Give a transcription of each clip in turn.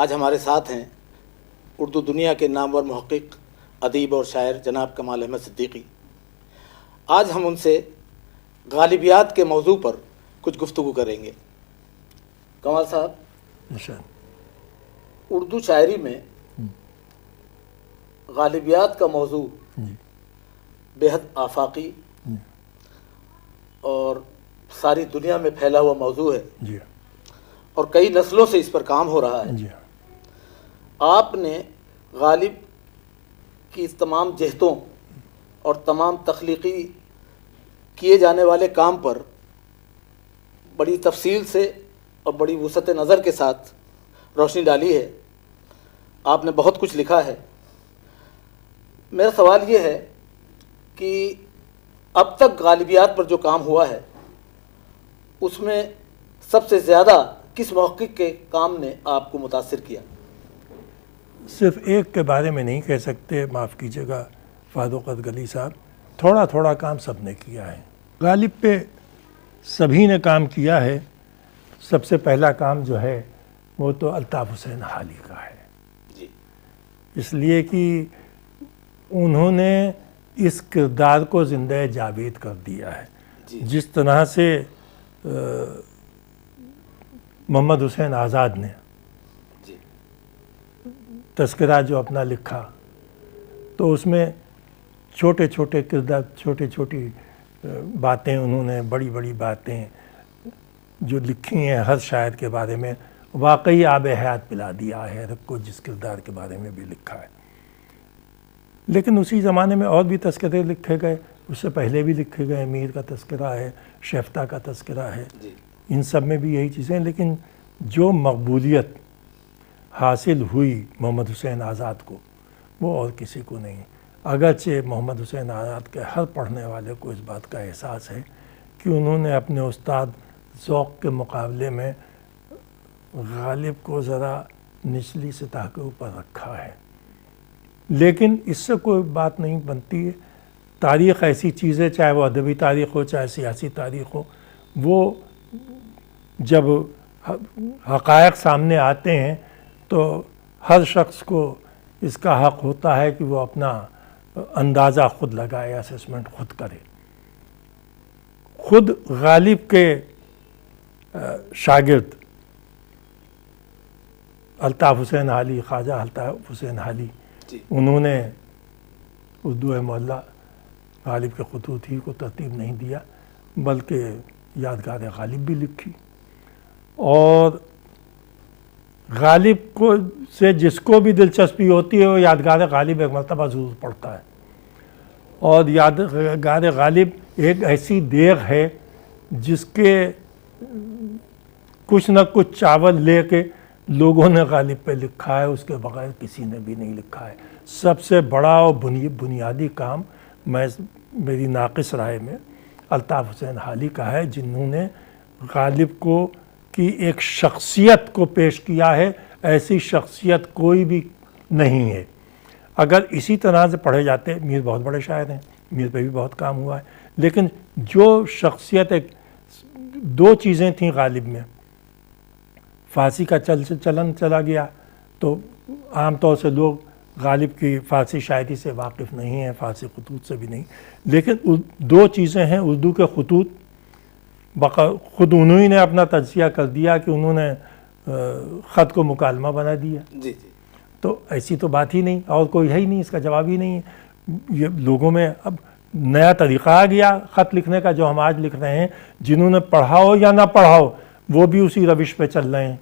آج ہمارے ساتھ ہیں اردو دنیا کے نامور محقق، ادیب اور شاعر جناب کمال احمد صدیقی۔ آج ہم ان سے غالبیات کے موضوع پر کچھ گفتگو کریں گے۔ کمال صاحب، اردو شاعری میں غالبیات کا موضوع بےحد آفاقی اور ساری دنیا میں پھیلا ہوا موضوع ہے اور کئی نسلوں سے اس پر کام ہو رہا ہے۔ آپ نے غالب کی تمام جہتوں اور تمام تخلیقی کیے جانے والے کام پر بڑی تفصیل سے اور بڑی وسعت نظر کے ساتھ روشنی ڈالی ہے۔ آپ نے بہت کچھ لکھا ہے۔ میرا سوال یہ ہے کہ اب تک غالبیات پر جو کام ہوا ہے اس میں سب سے زیادہ کس محقق کے کام نے آپ کو متاثر کیا؟ صرف ایک کے بارے میں نہیں کہہ سکتے، معاف کیجیے گا فاروق ادگلی صاحب، تھوڑا تھوڑا کام سب نے کیا ہے۔ غالب پہ سبھی نے کام کیا ہے۔ سب سے پہلا کام جو ہے وہ تو الطاف حسین حالی کا ہے، اس لیے کہ انہوں نے اس کردار کو زندہ جاوید کر دیا ہے۔ جس طرح سے محمد حسین آزاد نے تذکرہ جو اپنا لکھا تو اس میں چھوٹے چھوٹے کردار، چھوٹی چھوٹی باتیں انہوں نے، بڑی بڑی باتیں جو لکھی ہیں ہر شاعر کے بارے میں، واقعی آب حیات پلا دیا ہے ہر کو جس کردار کے بارے میں بھی لکھا ہے۔ لیکن اسی زمانے میں اور بھی تذکرے لکھے گئے، اس سے پہلے بھی لکھے گئے۔ میر کا تذکرہ ہے، شیفتہ کا تذکرہ ہے، ان سب میں بھی یہی چیزیں ہیں۔ لیکن جو مقبولیت حاصل ہوئی محمد حسین آزاد کو وہ اور کسی کو نہیں۔ اگرچہ محمد حسین آزاد کے ہر پڑھنے والے کو اس بات کا احساس ہے کہ انہوں نے اپنے استاد ذوق کے مقابلے میں غالب کو ذرا نچلی سطح کے اوپر رکھا ہے، لیکن اس سے کوئی بات نہیں بنتی ہے۔ تاریخ ایسی چیز ہے، چاہے وہ ادبی تاریخ ہو چاہے سیاسی تاریخ ہو، وہ جب حقائق سامنے آتے ہیں تو ہر شخص کو اس کا حق ہوتا ہے کہ وہ اپنا اندازہ خود لگائے، اسسمنٹ خود کرے۔ خود غالب کے شاگرد الطاف حسین حالی، خواجہ الطاف حسین حالی، انہوں نے اردو معلیٰ غالب کے خطوط ہی کو ترتیب نہیں دیا بلکہ یادگار غالب بھی لکھی۔ اور غالب کو سے جس کو بھی دلچسپی ہوتی ہے وہ یادگار غالب ایک مرتبہ ضرور پڑھتا ہے۔ اور یادگار غالب ایک ایسی دیغ ہے جس کے کچھ نہ کچھ چاول لے کے لوگوں نے غالب پہ لکھا ہے، اس کے بغیر کسی نے بھی نہیں لکھا ہے۔ سب سے بڑا اور بنیادی کام میری ناقص رائے میں الطاف حسین حالی کا ہے، جنہوں نے غالب کو کی ایک شخصیت کو پیش کیا ہے۔ ایسی شخصیت کوئی بھی نہیں ہے۔ اگر اسی طرح سے پڑھے جاتے، میر بہت بڑے شاعر ہیں، میر پہ بھی بہت کام ہوا ہے، لیکن جو شخصیت دو چیزیں تھیں غالب میں، فارسی کا چلن چلا گیا تو عام طور سے لوگ غالب کی فارسی شاعری سے واقف نہیں ہیں، فارسی خطوط سے بھی نہیں، لیکن دو چیزیں ہیں۔ اردو کے خطوط خود انہوں نے اپنا تجزیہ کر دیا کہ انہوں نے خط کو مکالمہ بنا دیا۔ تو ایسی تو بات ہی نہیں، اور کوئی ہے ہی نہیں، اس کا جواب ہی نہیں ہے۔ یہ لوگوں میں اب نیا طریقہ آ گیا خط لکھنے کا، جو ہم آج لکھ رہے ہیں، جنہوں نے پڑھا ہو یا نہ پڑھا ہو وہ بھی اسی روش پہ چل رہے ہیں۔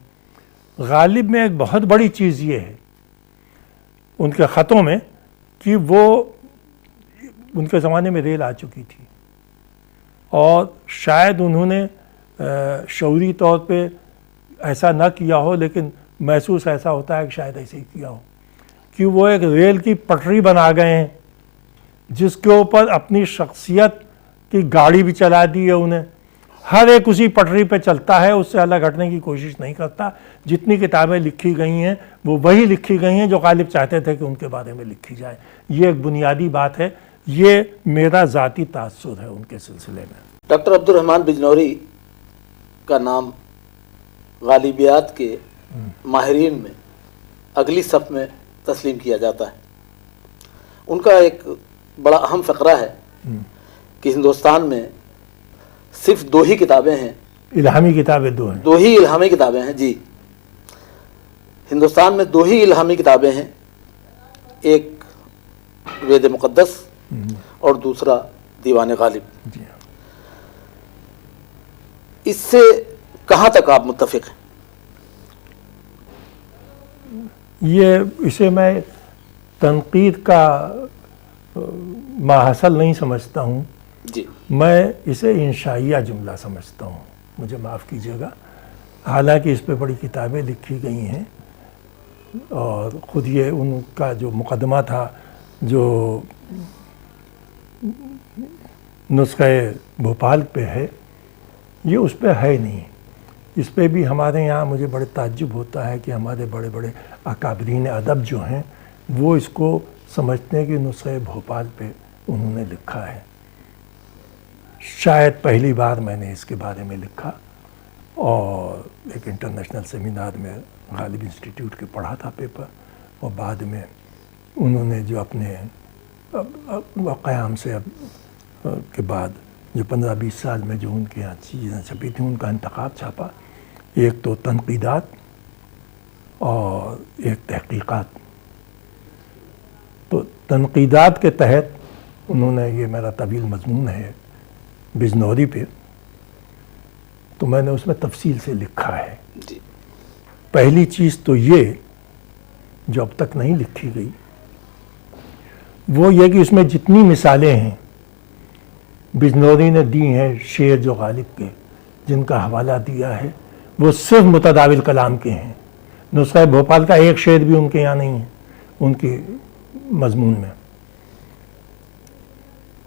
غالب میں ایک بہت بڑی چیز یہ ہے ان کے خطوں میں کہ وہ ان کے زمانے میں ریل آ چکی تھی، اور شاید انہوں نے شعوری طور پہ ایسا نہ کیا ہو، لیکن محسوس ایسا ہوتا ہے کہ شاید ایسے ہی کیا ہو کہ وہ ایک ریل کی پٹری بنا گئے ہیں جس کے اوپر اپنی شخصیت کی گاڑی بھی چلا دی ہے انہیں۔ ہر ایک اسی پٹری پہ چلتا ہے، اس سے الگ ہٹنے کی کوشش نہیں کرتا۔ جتنی کتابیں لکھی گئی ہیں وہ وہی لکھی گئی ہیں جو غالب چاہتے تھے کہ ان کے بارے میں لکھی جائے۔ یہ ایک بنیادی بات ہے، یہ میرا ذاتی تاثر ہے ان کے سلسلے میں۔ ڈاکٹر عبد الرحمن بجنوری کا نام غالبیات کے ماہرین میں اگلی صف میں تسلیم کیا جاتا ہے. ان کا ایک بڑا اہم فقرہ ہے کہ ہندوستان میں صرف 2 ہی کتابیں ہیں. الہامی کتابیں 2 ہیں. 2 ہی الہامی کتابیں ہیں جی. ہندوستان میں 2 ہی الہامی کتابیں ہیں. ایک وید مقدس اور دوسرا دیوان غالب. جی. اس سے کہاں تک آپ متفق ہیں؟ اسے میں تنقید کا ماحصل نہیں سمجھتا ہوں. جی. میں اسے انشائیہ جملہ سمجھتا ہوں. مجھے معاف کیجیے گا. حالانکہ اس پہ بڑی کتابیں لکھی گئی ہیں اور خود یہ ان کا جو مقدمہ تھا جو نسخہ بھوپال پہ ہے یہ اس پہ ہے نہیں. اس پہ بھی ہمارے یہاں مجھے بڑے تعجب ہوتا ہے کہ ہمارے بڑے بڑے اکابرین ادب جو ہیں وہ اس کو سمجھتے ہیں کہ نسخہ بھوپال پہ انہوں نے لکھا ہے. شاید پہلی بار میں نے اس کے بارے میں لکھا اور ایک انٹرنیشنل سیمینار میں غالب انسٹیٹیوٹ کے پڑھا تھا پیپر, اور بعد میں انہوں نے جو اپنے قیام سے کے بعد جو 15-20 سال میں جو ان کے یہاں چیزیں چھپی تھیں ان کا انتخاب چھاپا. ایک تو تنقیدات اور ایک تحقیقات. تو تنقیدات کے تحت انہوں نے, یہ میرا طویل مضمون ہے بجنوری پہ, تو میں نے اس میں تفصیل سے لکھا ہے. جی. پہلی چیز تو یہ جو اب تک نہیں لکھی گئی وہ یہ کہ اس میں جتنی مثالیں ہیں بجنوری نے دی ہیں شعر جو غالب کے جن کا حوالہ دیا ہے وہ صرف متداول کلام کے ہیں. نسخہ بھوپال کا ایک شعر بھی ان کے یہاں نہیں ہے ان کے مضمون میں.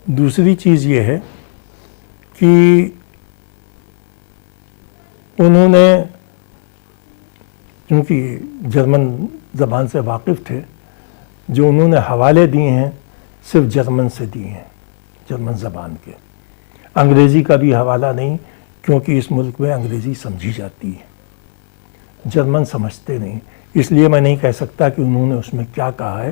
دوسری چیز یہ ہے کہ انہوں نے چونکہ جرمن زبان سے واقف تھے, جو انہوں نے حوالے دیے ہیں صرف جرمن سے دیے ہیں, جرمن زبان کے. انگریزی کا بھی حوالہ نہیں کیونکہ اس ملک میں انگریزی سمجھی جاتی ہے, جرمن سمجھتے نہیں. اس لیے میں نہیں کہہ سکتا کہ انہوں نے اس میں کیا کہا ہے.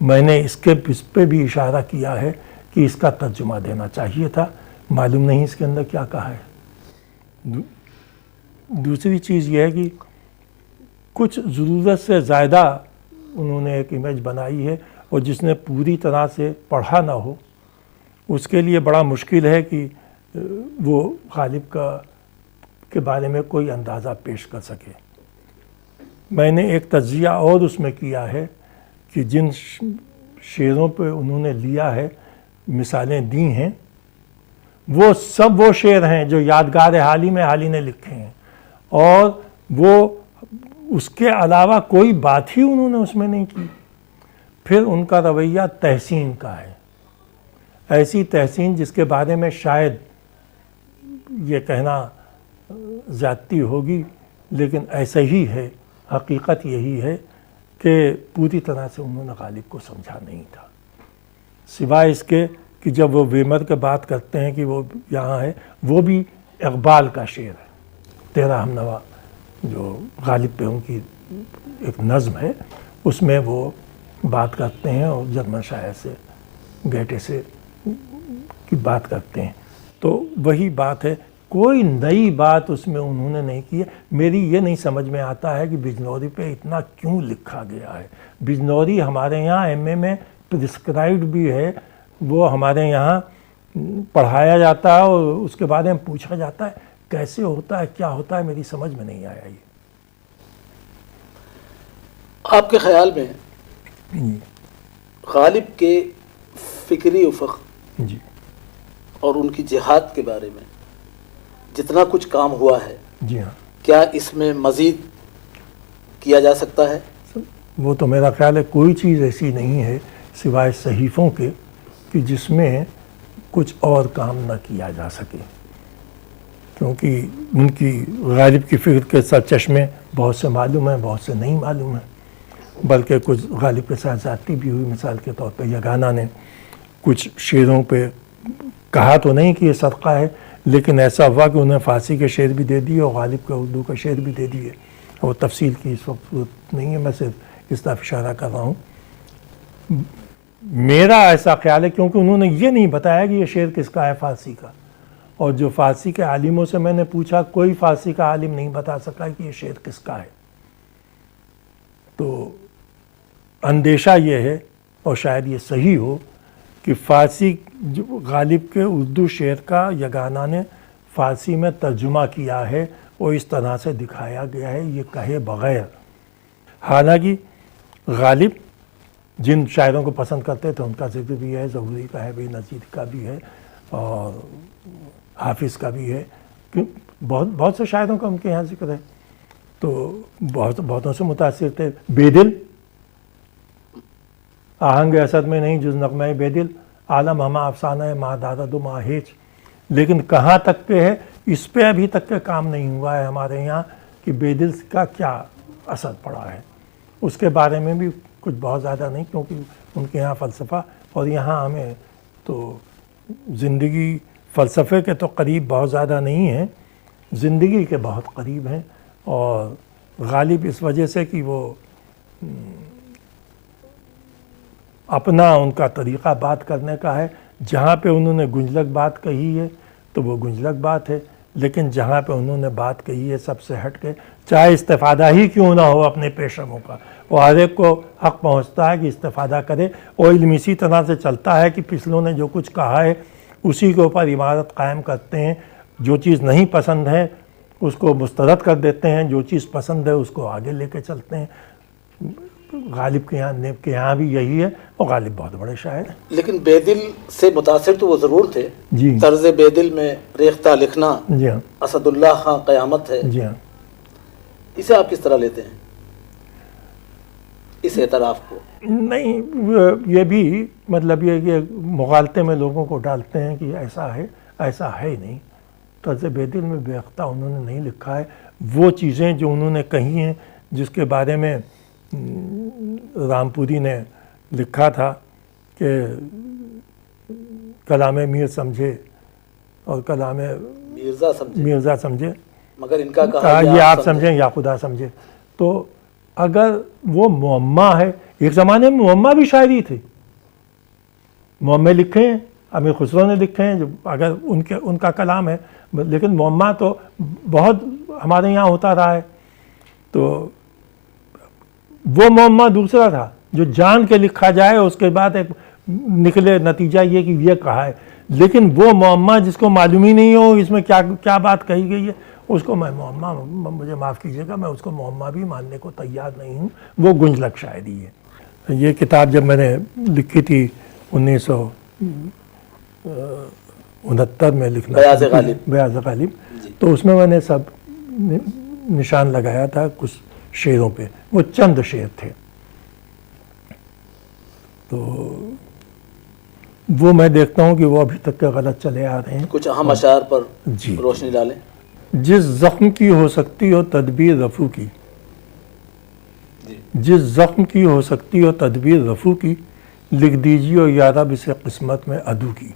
میں نے اس پہ بھی اشارہ کیا ہے کہ اس کا ترجمہ دینا چاہیے تھا, معلوم نہیں اس کے اندر کیا کہا ہے. دوسری چیز یہ ہے کہ کچھ ضرورت سے زیادہ انہوں نے ایک امیج بنائی ہے, اور جس نے پوری طرح سے پڑھا نہ ہو اس کے لیے بڑا مشکل ہے کہ وہ غالب کے بارے میں کوئی اندازہ پیش کر سکے. میں نے ایک تجزیہ اور اس میں کیا ہے کہ جن شعروں پہ انہوں نے لیا ہے مثالیں دی ہیں وہ سب وہ شعر ہیں جو یادگار حالی میں حالی نے لکھے ہیں, اور وہ اس کے علاوہ کوئی بات ہی انہوں نے اس میں نہیں کی. پھر ان کا رویہ تحسین کا ہے, ایسی تحسین جس کے بارے میں شاید یہ کہنا زیادتی ہوگی لیکن ایسا ہی ہے. حقیقت یہی ہے کہ پوری طرح سے انہوں نے غالب کو سمجھا نہیں تھا, سوائے اس کے کہ جب وہ ویمر کے بات کرتے ہیں کہ وہ یہاں ہے, وہ بھی اقبال کا شعر ہے. 13 ہم نوا جو غالب پہ ان کی ایک نظم ہے اس میں وہ بات کرتے ہیں اور جرمن شاعر سے گیٹے سے کی بات کرتے ہیں. تو وہی بات ہے, کوئی نئی بات اس میں انہوں نے نہیں کی ہے. میری یہ نہیں سمجھ میں آتا ہے کہ بجنوری پہ اتنا کیوں لکھا گیا ہے. بجنوری ہمارے یہاں ایم اے میں پرسکرائبڈ بھی ہے, وہ ہمارے یہاں پڑھایا جاتا ہے اور اس کے بارے میں پوچھا جاتا ہے. کیسے ہوتا ہے, کیا ہوتا ہے, میری سمجھ میں نہیں آیا یہ. آپ کے خیال میں غالب کے فکری افق جی اور ان کی جہاد کے بارے میں جتنا کچھ کام ہوا ہے, جی ہاں, کیا اس میں مزید کیا جا سکتا ہے؟ وہ تو میرا خیال ہے کوئی چیز ایسی نہیں ہے سوائے صحیفوں کے کہ جس میں کچھ اور کام نہ کیا جا سکے, کیونکہ ان کی غالب کی فکر کے سرچشمے بہت سے معلوم ہیں, بہت سے نہیں معلوم ہیں. بلکہ کچھ غالب کے ساتھ زیادتی بھی ہوئی. مثال کے طور پہ یگانہ نے کچھ شعروں پہ کہا تو نہیں کہ یہ صدقہ ہے، لیکن ایسا ہوا کہ انہیں فارسی کے شعر بھی دے دیے اور غالب کے اردو کا شعر بھی دے دیے. اور تفصیل کی اس وقت نہیں ہے، میں صرف اس طرف اشارہ کر رہا ہوں. میرا ایسا خیال ہے کیونکہ انہوں نے یہ نہیں بتایا کہ یہ شعر کس کا ہے فارسی کا، اور جو فارسی کے عالموں سے میں نے پوچھا کوئی فارسی کا عالم نہیں بتا سکا کہ یہ شعر کس کا ہے. تو اندیشہ یہ ہے، اور شاید یہ صحیح ہو، کہ فارسی غالب کے اردو شعر کا یگانہ نے فارسی میں ترجمہ کیا ہے اور اس طرح سے دکھایا گیا ہے یہ کہے بغیر. حالانکہ غالب جن شاعروں کو پسند کرتے تھے ان کا ذکر بھی ہے، ظہوری کا ہے بھی، نزید کا بھی ہے، اور حافظ کا بھی ہے. بہت سے شاعروں کا ان کے یہاں ذکر ہے. تو بہتوں سے متاثر تھے. بیدل، آہنگ اسد میں نہیں جز نغمہ بیدل، عالم ہما افسانہ ما دارد و ما ہیچ. لیکن کہاں تک کے ہے اس پہ ابھی تک کے کام نہیں ہوا ہے ہمارے یہاں کہ بیدل کا کیا اثر پڑا ہے. اس کے بارے میں بھی کچھ بہت زیادہ نہیں، کیونکہ ان کے یہاں فلسفہ، اور یہاں ہمیں تو زندگی فلسفے کے تو قریب بہت زیادہ نہیں ہیں، زندگی کے بہت قریب ہیں. اور غالب اس وجہ سے کہ وہ اپنا ان کا طریقہ بات کرنے کا ہے، جہاں پہ انہوں نے گنجلک بات کہی ہے تو وہ گنجلک بات ہے، لیکن جہاں پہ انہوں نے بات کہی ہے سب سے ہٹ کے، چاہے استفادہ ہی کیوں نہ ہو اپنے پیشروں کا، وہ ہر ایک کو حق پہنچتا ہے کہ استفادہ کرے. اور علم اسی طرح سے چلتا ہے کہ پچھلوں نے جو کچھ کہا ہے اسی کے اوپر عمارت قائم کرتے ہیں. جو چیز نہیں پسند ہے اس کو مسترد کر دیتے ہیں، جو چیز پسند ہے اس کو آگے لے کے چلتے ہیں. غالب کے یہاں بھی یہی ہے، اور غالب بہت بڑے شاعر ہیں. لیکن بیدل سے متاثر تو وہ ضرور تھے. جی طرز بیدل میں ریختہ لکھنا، جی ہاں اسد اللہ خان قیامت ہے، جی ہاں. اسے آپ کس طرح لیتے ہیں، اس اعتراف کو؟ نہیں، یہ بھی مطلب یہ مغالطے میں لوگوں کو ڈالتے ہیں کہ ایسا ہے، ایسا ہے ہی نہیں. طرز بیدل میں بے اختہ انہوں نے نہیں لکھا ہے. وہ چیزیں جو انہوں نے کہی ہیں جس کے بارے میں رامپوری نے لکھا تھا کہ کلام میر سمجھے اور کلام مرزا سمجھے، مگر ان کا کہا یہ آپ سمجھیں یا خدا سمجھے. تو اگر وہ معمہ ہے، ایک زمانے میں معمہ بھی شاعری تھی، معمے لکھے ہیں، امیر خسرو نے لکھے ہیں، اگر ان کا کلام ہے، لیکن معمہ تو بہت ہمارے یہاں ہوتا رہا ہے. تو وہ معمہ دوسرا تھا جو جان کے لکھا جائے، اس کے بعد ایک نکلے نتیجہ یہ کہ یہ کہا ہے. لیکن وہ معمہ جس کو معلوم ہی نہیں ہو اس میں کیا بات کہی گئی ہے، اس کو میں معمہ، مجھے معاف کیجیے گا، میں اس کو معمہ بھی ماننے کو تیار نہیں ہوں. وہ گنجلک شاعری ہے. یہ کتاب جب میں نے لکھی تھی 1969 میں لکھنا، بیاض غالب، تو اس میں نے سب نشان لگایا تھا کچھ شعروں پہ. وہ چند شعر تھے، تو وہ میں دیکھتا ہوں کہ وہ ابھی تک کے غلط چلے آ رہے ہیں. کچھ اہم اشعار پر جی روشنی ڈالیں. جس زخم کی ہو سکتی ہو تدبیر رفو کی، جس زخم کی ہو سکتی ہو تدبیر رفو کی، لکھ دیجیے اور یارب اسے قسمت میں عدو کی.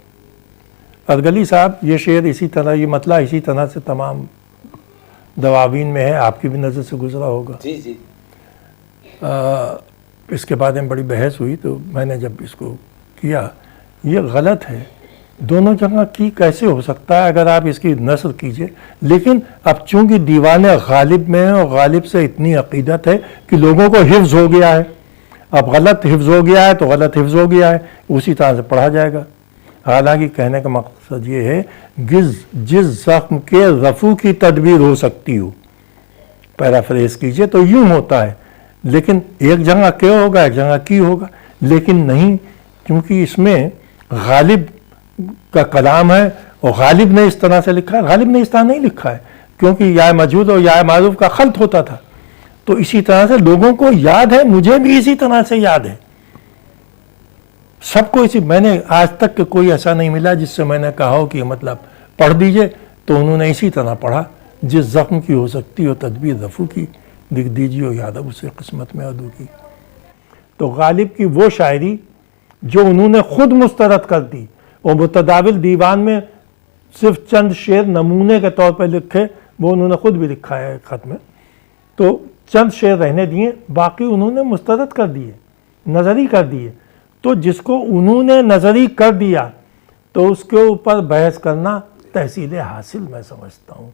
ارغلی صاحب یہ شعر اسی طرح، یہ مطلع اسی طرح سے تمام دواوین میں ہے، آپ کی بھی نظر سے گزرا ہوگا. جی جی. اس کے بعد میں بڑی بحث ہوئی تو میں نے جب اس کو کیا، یہ غلط ہے، دونوں جگہ کی کیسے ہو سکتا ہے اگر آپ اس کی نثر کیجئے. لیکن اب چونکہ دیوان غالب میں ہے اور غالب سے اتنی عقیدت ہے کہ لوگوں کو حفظ ہو گیا ہے، اب غلط حفظ ہو گیا ہے تو غلط حفظ ہو گیا ہے، اسی طرح سے پڑھا جائے گا. حالانکہ کہنے کا مقصد یہ ہے جس زخم کے رفو کی تدبیر ہو سکتی ہو، پیرافریز کیجئے تو یوں ہوتا ہے. لیکن ایک جگہ کیا ہوگا، ایک جگہ کی ہوگا، لیکن نہیں، کیونکہ اس میں غالب کا کلام ہے اور غالب نے اس طرح سے لکھا ہے. غالب نے اس طرح نہیں لکھا ہے کیونکہ یا موجود اور یا معروف کا خلط ہوتا تھا. تو اسی طرح سے لوگوں کو یاد ہے، مجھے بھی اسی طرح سے یاد ہے، سب کو اسی. میں نے آج تک کہ کوئی ایسا نہیں ملا جس سے میں نے کہا ہو کہ مطلب پڑھ دیجئے، تو انہوں نے اسی طرح پڑھا. جس زخم کی ہو سکتی ہو تدبیر رفو کی، لکھ دیجیے اور یاد اسے قسمت میں عدو کی. تو غالب کی وہ شاعری جو انہوں نے خود مسترد کر دی، وہ متداول دیوان میں صرف چند شعر نمونے کے طور پہ لکھے، وہ انہوں نے خود بھی لکھا ہے خط میں، تو چند شعر رہنے دیے، باقی انہوں نے مسترد کر دیے، نظری کر دیے. تو جس کو انہوں نے نظری کر دیا تو اس کے اوپر بحث کرنا تحصیل حاصل میں سمجھتا ہوں.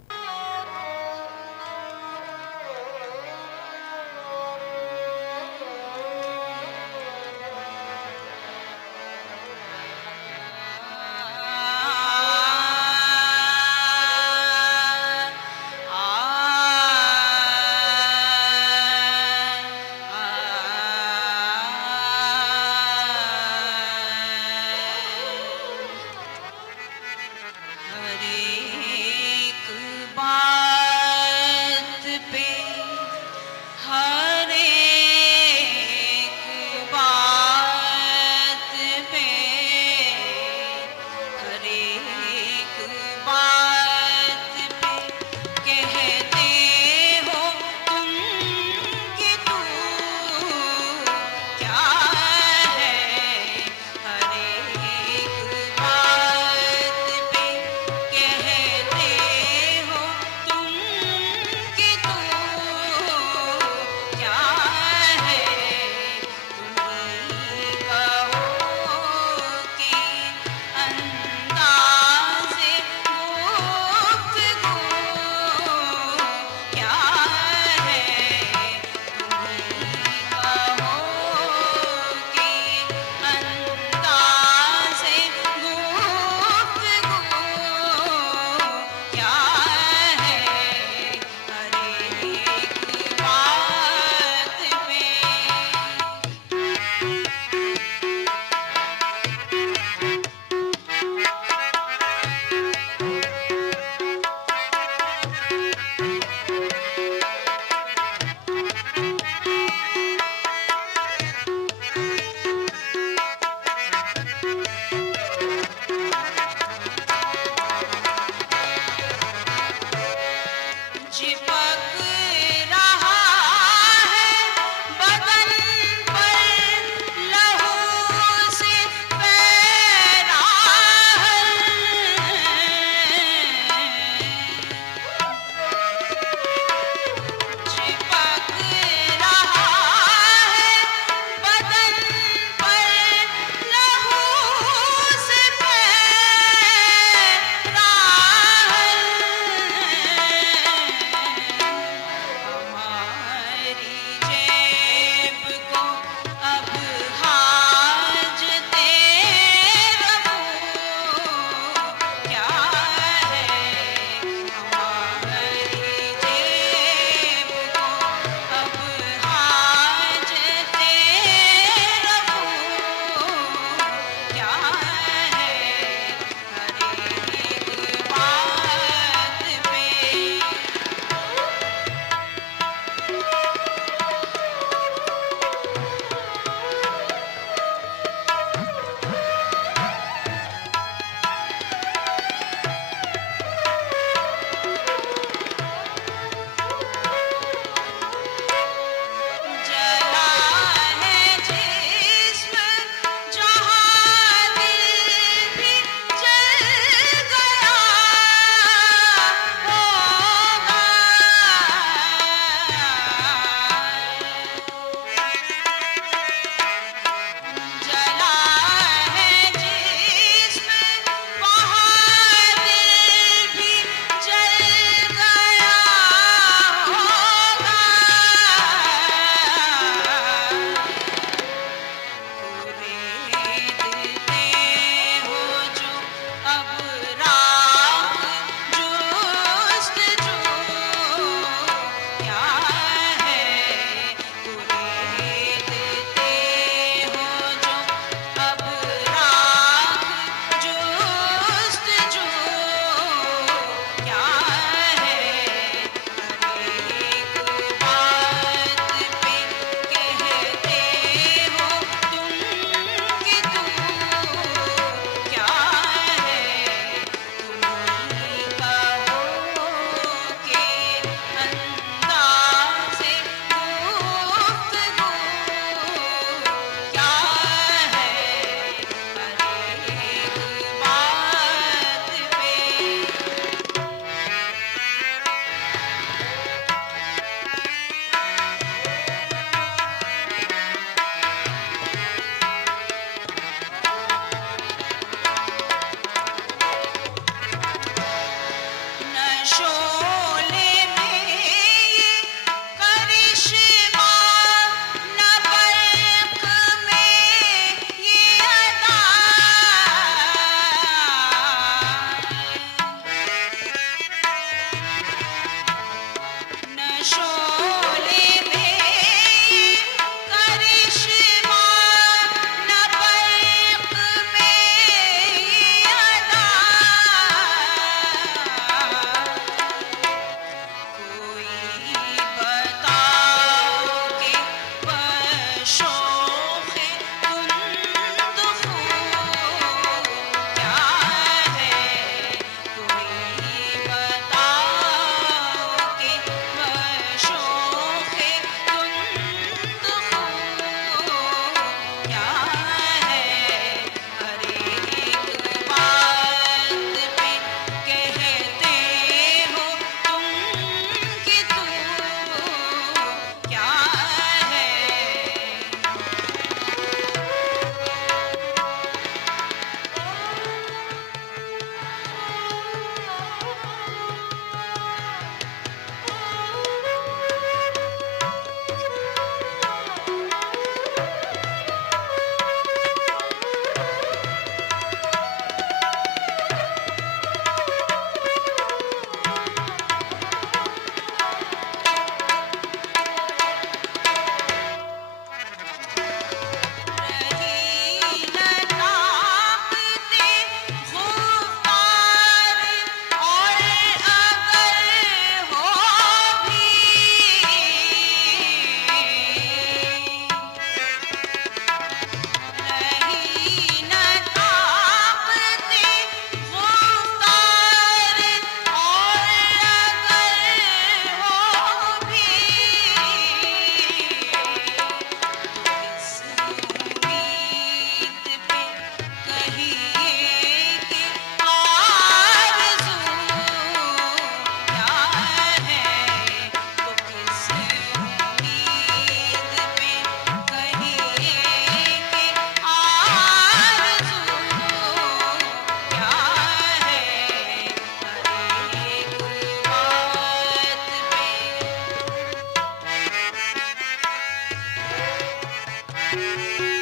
ہے